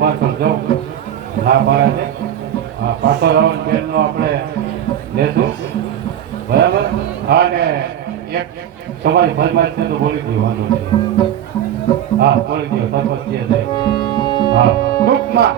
પાછળ જાઉં. ના પાડે છે હા પાછો રાઉન્ડ બેનનો આપણે લેશું. બરાબર? હા, ને એક તમારી ફરમાઈશ છે તો બોલી દો વાંધો નહીં. હા, બોલી દો સરપંચ કહે છે. હા. ટૂંકમાં